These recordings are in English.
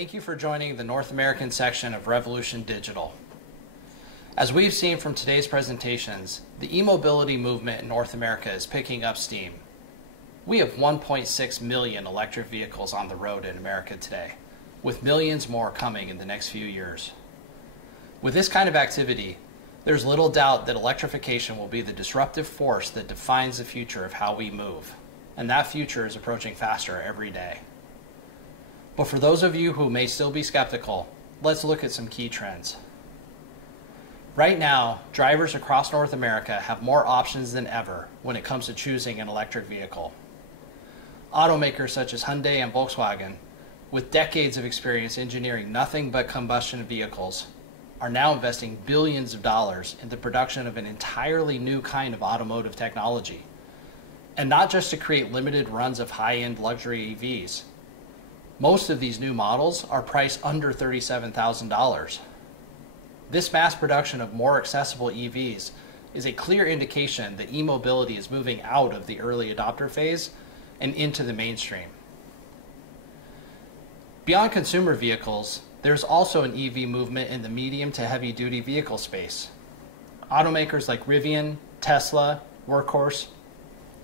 Thank you for joining the North American section of Revolution Digital. As we've seen from today's presentations, the eMobility movement in North America is picking up steam. We have 1.6 million electric vehicles on the road in America today, with millions more coming in the next few years. With this kind of activity, there's little doubt that electrification will be the disruptive force that defines the future of how we move, and that future is approaching faster every day. But for those of you who may still be skeptical, let's look at some key trends. Right now, drivers across North America have more options than ever when it comes to choosing an electric vehicle. Automakers such as Hyundai and Volkswagen, with decades of experience engineering nothing but combustion vehicles, are now investing billions of dollars in the production of an entirely new kind of automotive technology. And not just to create limited runs of high-end luxury EVs. Most of these new models are priced under $37,000. This mass production of more accessible EVs is a clear indication that e-mobility is moving out of the early adopter phase and into the mainstream. Beyond consumer vehicles, there's also an EV movement in the medium to heavy duty vehicle space. Automakers like Rivian, Tesla, Workhorse,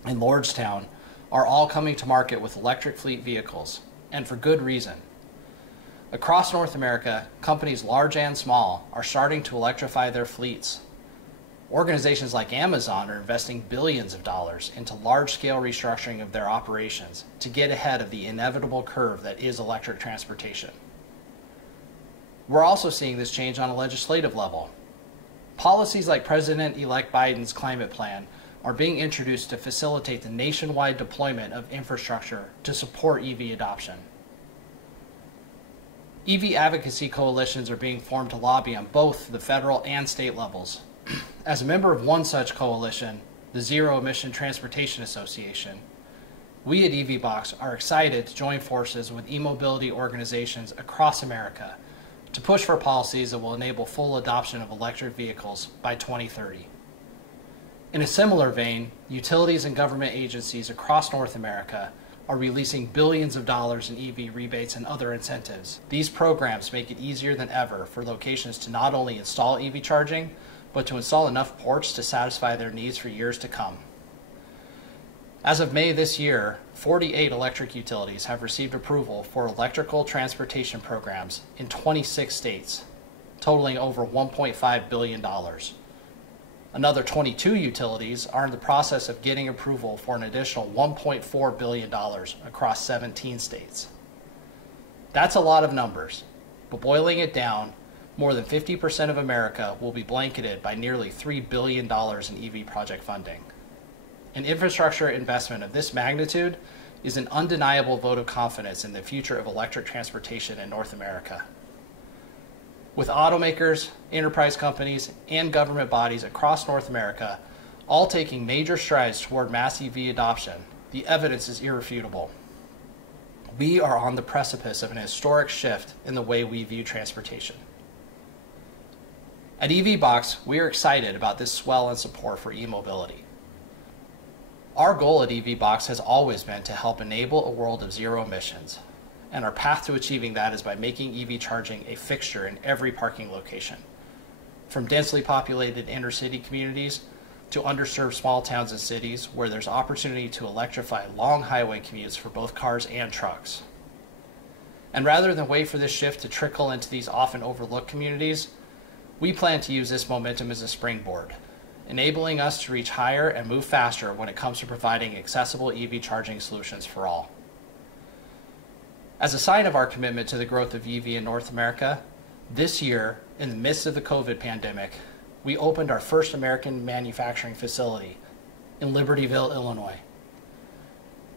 and Lordstown are all coming to market with electric fleet vehicles, and for good reason. Across North America, companies large and small are starting to electrify their fleets. Organizations like Amazon are investing billions of dollars into large-scale restructuring of their operations to get ahead of the inevitable curve that is electric transportation. We're also seeing this change on a legislative level. Policies like President-elect Biden's climate plan are being introduced to facilitate the nationwide deployment of infrastructure to support EV adoption. EV advocacy coalitions are being formed to lobby on both the federal and state levels. As a member of one such coalition, the Zero-Emission Transportation Association, we at EVBox are excited to join forces with e-mobility organizations across America to push for policies that will enable full adoption of electric vehicles by 2030. In a similar vein, utilities and government agencies across North America are releasing billions of dollars in EV rebates and other incentives. These programs make it easier than ever for locations to not only install EV charging, but to install enough ports to satisfy their needs for years to come. As of May this year, 48 electric utilities have received approval for electrical transportation programs in 26 states, totaling over $1.5 billion. Another 22 utilities are in the process of getting approval for an additional $1.4 billion across 17 states. That's a lot of numbers, but boiling it down, more than 50% of America will be blanketed by nearly $3 billion in EV project funding. An infrastructure investment of this magnitude is an undeniable vote of confidence in the future of electric transportation in North America. With automakers, enterprise companies, and government bodies across North America all taking major strides toward mass EV adoption, the evidence is irrefutable. We are on the precipice of an historic shift in the way we view transportation. At EVBox, we are excited about this swell in support for e-mobility. Our goal at EVBox has always been to help enable a world of zero emissions. And our path to achieving that is by making EV charging a fixture in every parking location, from densely populated inner city communities to underserved small towns and cities where there's opportunity to electrify long highway commutes for both cars and trucks. And rather than wait for this shift to trickle into these often overlooked communities, we plan to use this momentum as a springboard, enabling us to reach higher and move faster when it comes to providing accessible EV charging solutions for all. As a sign of our commitment to the growth of EV in North America, this year, in the midst of the COVID pandemic, we opened our first American manufacturing facility in Libertyville, Illinois.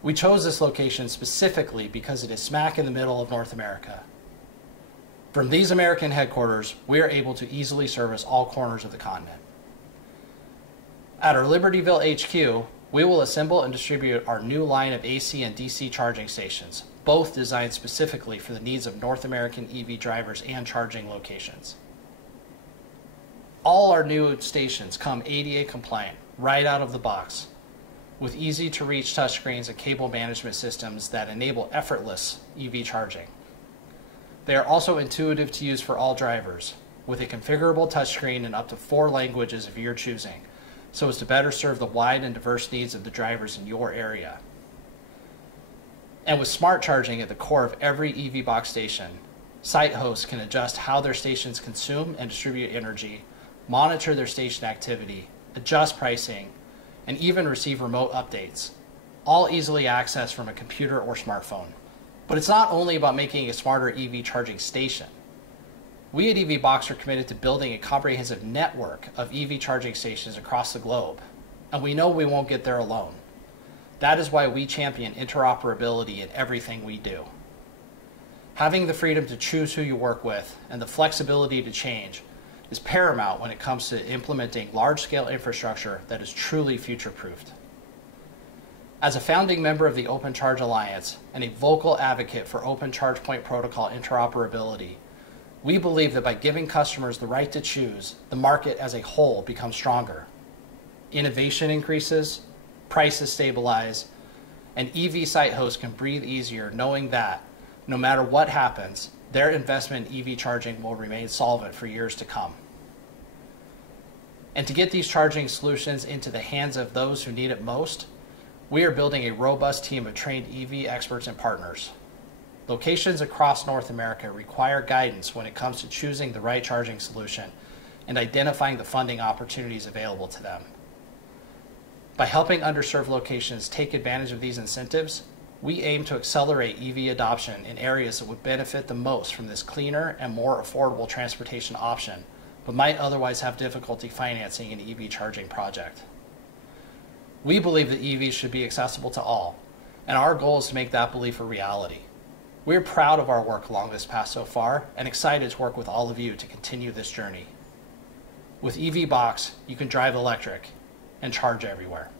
We chose this location specifically because it is smack in the middle of North America. From these American headquarters, we are able to easily service all corners of the continent. At our Libertyville HQ, we will assemble and distribute our new line of AC and DC charging stations, both designed specifically for the needs of North American EV drivers and charging locations. All our new stations come ADA compliant right out of the box, with easy-to-reach touchscreens and cable management systems that enable effortless EV charging. They are also intuitive to use for all drivers, with a configurable touchscreen in up to 4 languages of your choosing, so as to better serve the wide and diverse needs of the drivers in your area. And with smart charging at the core of every EVBox station, site hosts can adjust how their stations consume and distribute energy, monitor their station activity, adjust pricing, and even receive remote updates, all easily accessed from a computer or smartphone. But it's not only about making a smarter EV charging station. We at EVBox are committed to building a comprehensive network of EV charging stations across the globe, and we know we won't get there alone. That is why we champion interoperability in everything we do. Having the freedom to choose who you work with and the flexibility to change is paramount when it comes to implementing large-scale infrastructure that is truly future-proofed. As a founding member of the Open Charge Alliance and a vocal advocate for Open Charge Point Protocol interoperability, we believe that by giving customers the right to choose, the market as a whole becomes stronger. Innovation increases, prices stabilize, and EV site hosts can breathe easier knowing that, no matter what happens, their investment in EV charging will remain solvent for years to come. And to get these charging solutions into the hands of those who need it most, we are building a robust team of trained EV experts and partners. Locations across North America require guidance when it comes to choosing the right charging solution and identifying the funding opportunities available to them. By helping underserved locations take advantage of these incentives, we aim to accelerate EV adoption in areas that would benefit the most from this cleaner and more affordable transportation option, but might otherwise have difficulty financing an EV charging project. We believe that EVs should be accessible to all, and our goal is to make that belief a reality. We're proud of our work along this path so far and excited to work with all of you to continue this journey. With EVBox, you can drive electric and charge everywhere.